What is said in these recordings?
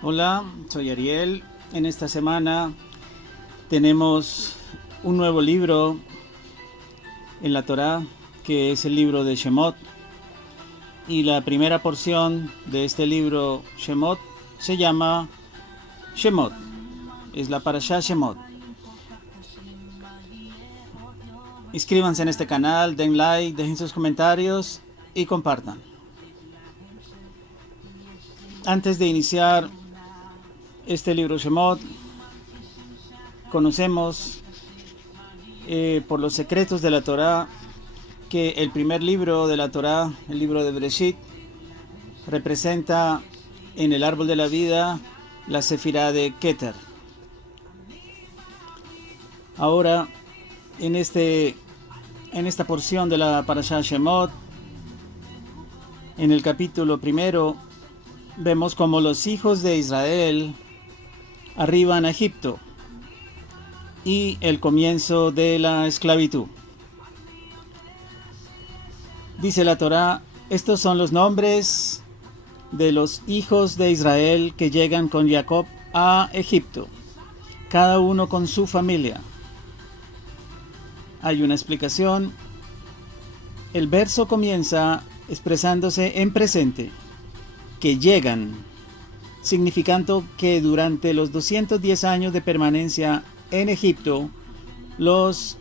Hola, soy Ariel. En esta semana tenemos un nuevo libro en la Torá, que es el libro de Shemot. Y la primera porción de este libro, Shemot, se llama Shemot. Es la Parashá Shemot. Inscríbanse en este canal, den like, dejen sus comentarios y compartan. Antes de iniciar este libro Shemot, conocemos por los secretos de la Torá que el primer libro de la Torá, el libro de Bereshit, representa en el árbol de la vida la sefirá de Keter. Ahora, en esta porción de la Parashá Shemot, en el capítulo primero, vemos como los hijos de Israel arriban a Egipto y el comienzo de la esclavitud. Dice la Torá: estos son los nombres de los hijos de Israel que llegan con Jacob a Egipto, cada uno con su familia. Hay una explicación. El verso comienza expresándose en presente, que llegan, significando que durante los 210 años de permanencia en Egipto, los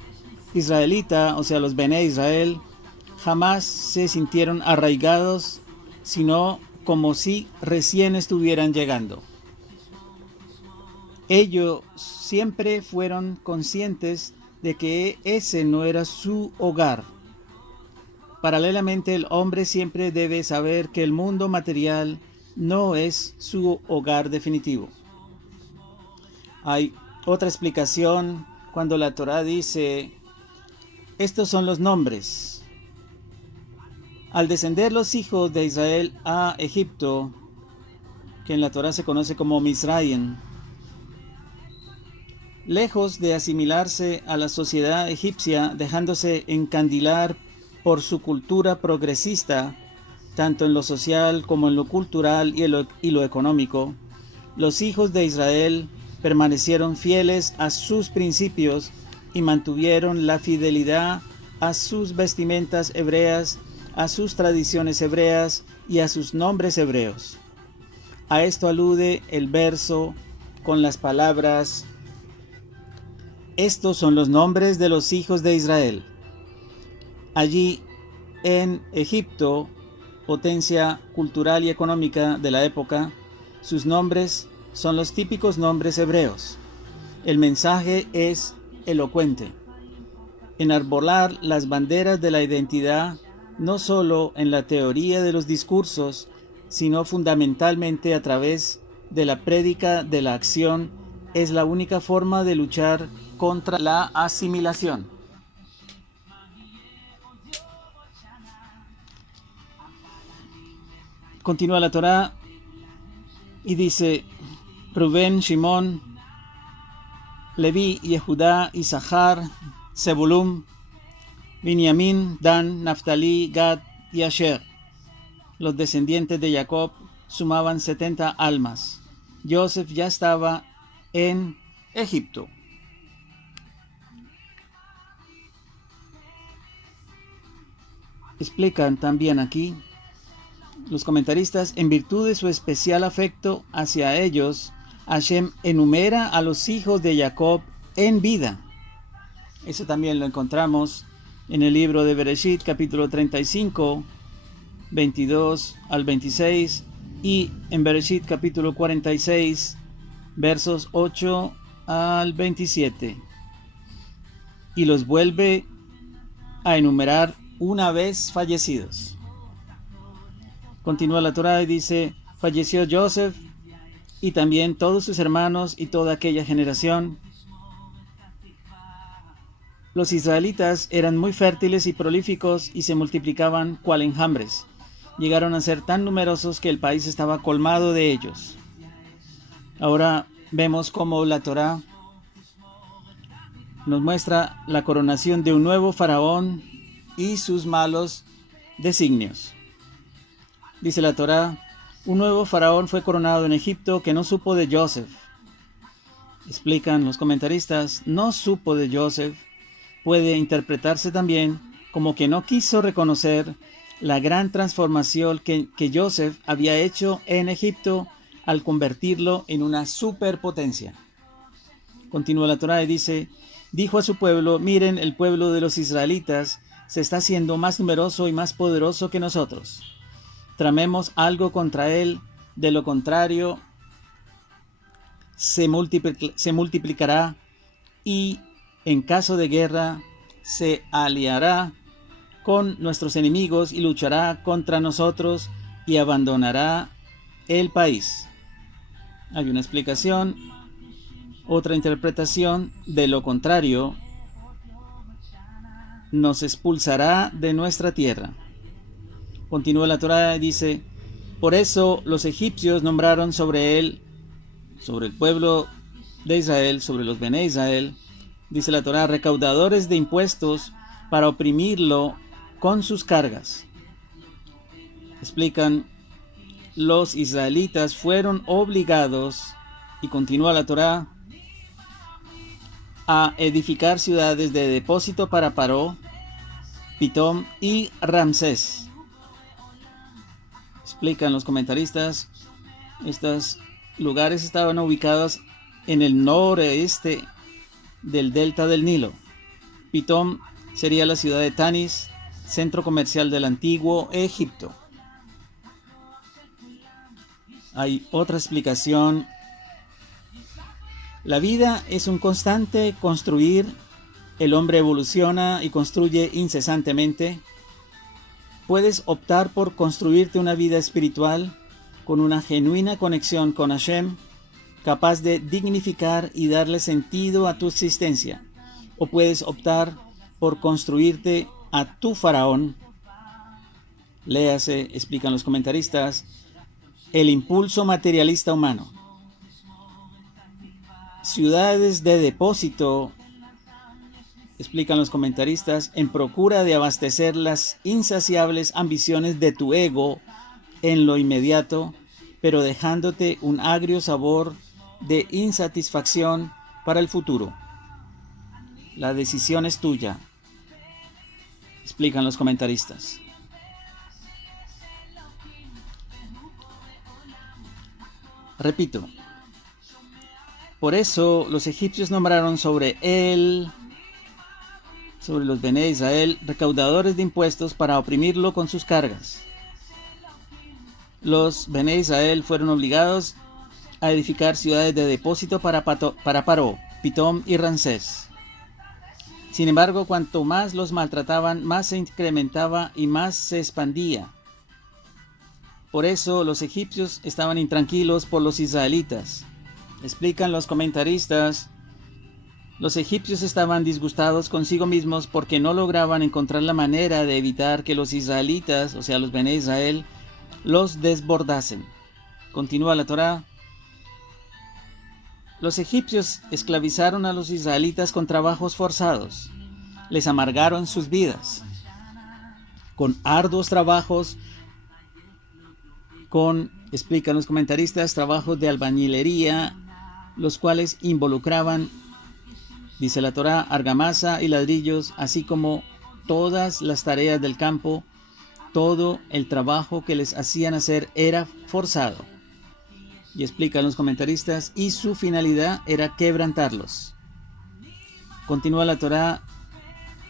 israelitas, o sea los Bené Israel, jamás se sintieron arraigados, sino como si recién estuvieran llegando. Ellos siempre fueron conscientes de que ese no era su hogar. Paralelamente, el hombre siempre debe saber que el mundo material no es su hogar definitivo. Hay otra explicación cuando la Torá dice: estos son los nombres. Al descender los hijos de Israel a Egipto, que en la Torá se conoce como Misraim, lejos de asimilarse a la sociedad egipcia, dejándose encandilar por su cultura progresista, tanto en lo social como en lo cultural y lo económico, los hijos de Israel permanecieron fieles a sus principios y mantuvieron la fidelidad a sus vestimentas hebreas, a sus tradiciones hebreas y a sus nombres hebreos. A esto alude el verso con las palabras: estos son los nombres de los hijos de Israel. Allí en Egipto, potencia cultural y económica de la época, sus nombres son los típicos nombres hebreos. El mensaje es elocuente: enarbolar las banderas de la identidad, no solo en la teoría de los discursos, sino fundamentalmente a través de la prédica de la acción, es la única forma de luchar contra la asimilación. Continúa la Torá y dice: Rubén, Shimón, Leví, Yehudá, Isachar, Zebulún, Binyamin, Dan, Naftalí, Gad y Asher. Los descendientes de Jacob sumaban 70 almas. Joseph ya estaba en Egipto. Explican también aquí los comentaristas: en virtud de su especial afecto hacia ellos, Hashem enumera a los hijos de Jacob en vida. Eso también lo encontramos en el libro de Bereshit, capítulo 35, 22 al 26, y en Bereshit, capítulo 46, versos 8 al 27. Y los vuelve a enumerar una vez fallecidos. Continúa la Torá y dice: falleció Joseph y también todos sus hermanos y toda aquella generación. Los israelitas eran muy fértiles y prolíficos y se multiplicaban cual enjambres. Llegaron a ser tan numerosos que el país estaba colmado de ellos. Ahora vemos cómo la Torá nos muestra la coronación de un nuevo faraón y sus malos designios. Dice la Torá: Un nuevo faraón fue coronado en Egipto que no supo de Joseph. Explican los comentaristas, no supo de Joseph puede interpretarse también como que no quiso reconocer la gran transformación que Joseph había hecho en Egipto al convertirlo en una superpotencia. Continúa la Torá y dice, dijo a su pueblo, miren, el pueblo de los israelitas se está haciendo más numeroso y más poderoso que nosotros. Tramemos algo contra él, de lo contrario se multiplicará y en caso de guerra se aliará con nuestros enemigos y luchará contra nosotros y abandonará el país. Hay una explicación, otra interpretación, de lo contrario nos expulsará de nuestra tierra. Continúa la Torá y dice, por eso los egipcios nombraron sobre él, sobre el pueblo de Israel, sobre los Bené Israel, dice la Torá, recaudadores de impuestos para oprimirlo con sus cargas. Explican, los israelitas fueron obligados, y continúa la Torá, a edificar ciudades de depósito para Paró, Pitom y Ramsés. Explican los comentaristas, estos lugares estaban ubicados en el noreste del delta del Nilo. Pitom sería la ciudad de Tanis, centro comercial del antiguo Egipto. Hay otra explicación. La vida es un constante construir. El hombre evoluciona y construye incesantemente. Puedes optar por construirte una vida espiritual con una genuina conexión con Hashem, capaz de dignificar y darle sentido a tu existencia. O puedes optar por construirte a tu faraón. Léase, explican los comentaristas, el impulso materialista humano. Ciudades de depósito, explican los comentaristas, en procura de abastecer las insaciables ambiciones de tu ego en lo inmediato, pero dejándote un agrio sabor de insatisfacción para el futuro. La decisión es tuya, explican los comentaristas. Repito, por eso los egipcios nombraron sobre él, sobre los Bené Israel, recaudadores de impuestos para oprimirlo con sus cargas. Los Bené Israel fueron obligados a edificar ciudades de depósito para Paró, Pitom y Ramsés. Sin embargo, cuanto más los maltrataban, más se incrementaba y más se expandía. Por eso los egipcios estaban intranquilos por los israelitas. Explican los comentaristas, los egipcios estaban disgustados consigo mismos porque no lograban encontrar la manera de evitar que los israelitas, o sea los Bené Israel, los desbordasen. Continúa la Torá. Los egipcios esclavizaron a los israelitas con trabajos forzados. Les amargaron sus vidas con arduos trabajos, explican los comentaristas, trabajos de albañilería, los cuales involucraban, dice la Torá, argamasa y ladrillos, así como todas las tareas del campo. Todo el trabajo que les hacían hacer era forzado. Y explican los comentaristas, y su finalidad era quebrantarlos. Continúa la Torá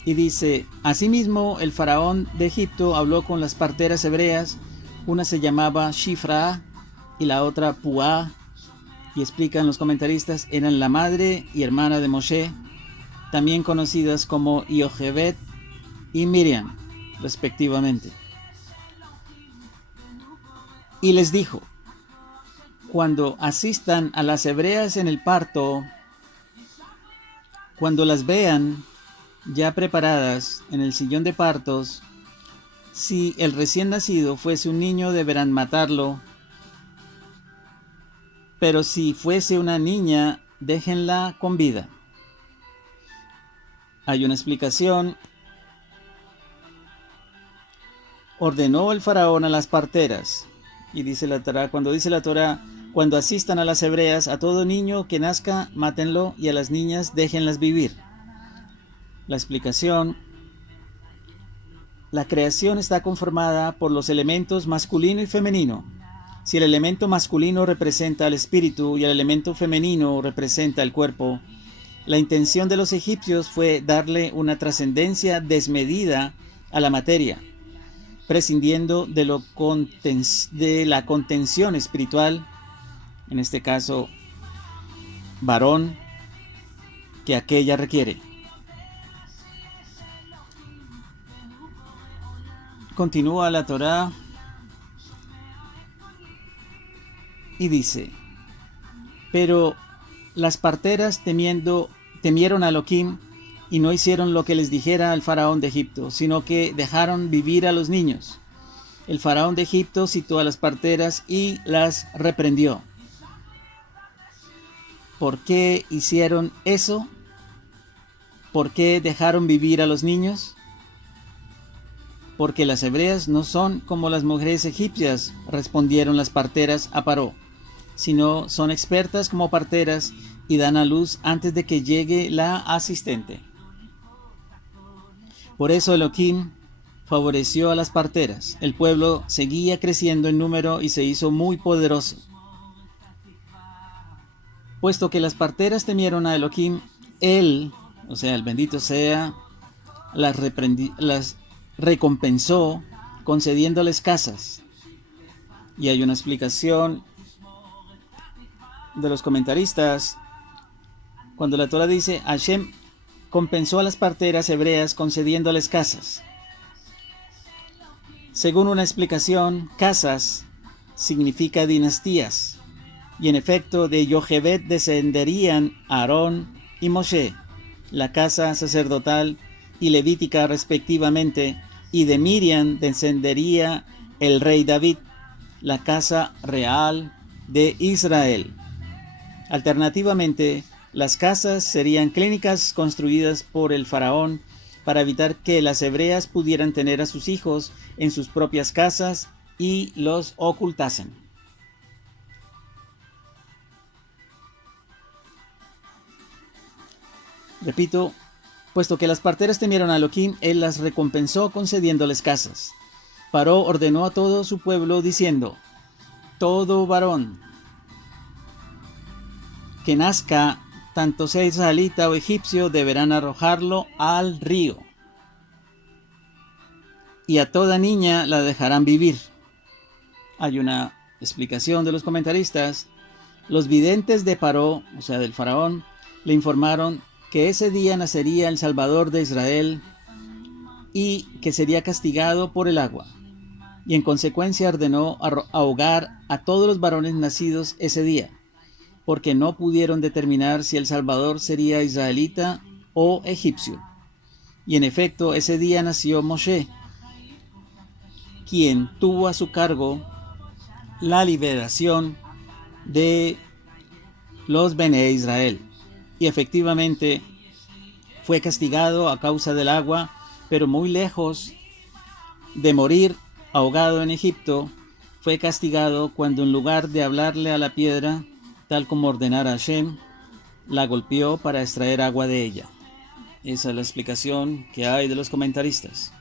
y dice, asimismo el faraón de Egipto habló con las parteras hebreas, una se llamaba Shifra y la otra Puá, y explican los comentaristas, eran la madre y hermana de Moshe, también conocidas como Yochebed y Miriam, respectivamente. Y les dijo, cuando asistan a las hebreas en el parto, cuando las vean ya preparadas en el sillón de partos, si el recién nacido fuese un niño deberán matarlo, pero si fuese una niña déjenla con vida. Hay una explicación. Ordenó el faraón a las parteras, Y dice la Torá, cuando asistan a las hebreas, a todo niño que nazca, mátenlo, y a las niñas déjenlas vivir. La explicación: la creación está conformada por los elementos masculino y femenino. Si el elemento masculino representa al espíritu y el elemento femenino representa el cuerpo, la intención de los egipcios fue darle una trascendencia desmedida a la materia, prescindiendo de la contención espiritual, en este caso varón, que aquella requiere. Continúa la Torá y dice: pero las parteras temieron a Elohim y no hicieron lo que les dijera al faraón de Egipto, sino que dejaron vivir a los niños. El faraón de Egipto citó a las parteras y las reprendió. ¿Por qué hicieron eso? ¿Por qué dejaron vivir a los niños? Porque las hebreas no son como las mujeres egipcias, respondieron las parteras a Paró, sino son expertas como parteras y dan a luz antes de que llegue la asistente. Por eso Elohim favoreció a las parteras. El pueblo seguía creciendo en número y se hizo muy poderoso. Puesto que las parteras temieron a Elohim, él, o sea, el bendito sea, las recompensó concediéndoles casas. Y hay una explicación de los comentaristas cuando la Torá dice: Hashem compensó a las parteras hebreas concediéndoles casas. Según una explicación, casas significa dinastías, y en efecto de Yochebed descenderían Aarón y Moshe, la casa sacerdotal y levítica respectivamente, y de Miriam descendería el rey David, la casa real de Israel. Alternativamente, las casas serían clínicas construidas por el faraón para evitar que las hebreas pudieran tener a sus hijos en sus propias casas y los ocultasen. Repito, puesto que las parteras temieron a Elohim, él las recompensó concediéndoles casas. Paró ordenó a todo su pueblo diciendo: todo varón que nazca, tanto sea israelita o egipcio, deberán arrojarlo al río. Y a toda niña la dejarán vivir. Hay una explicación de los comentaristas. Los videntes de Paró, o sea del faraón, le informaron que ese día nacería el Salvador de Israel y que sería castigado por el agua. Y en consecuencia ordenó ahogar a todos los varones nacidos ese día, porque no pudieron determinar si el Salvador sería israelita o egipcio. Y en efecto, ese día nació Moshe, quien tuvo a su cargo la liberación de los Bene Israel. Y efectivamente fue castigado a causa del agua, pero muy lejos de morir ahogado en Egipto, fue castigado cuando en lugar de hablarle a la piedra, tal como ordenara Hashem, la golpeó para extraer agua de ella. Esa es la explicación que hay de los comentaristas.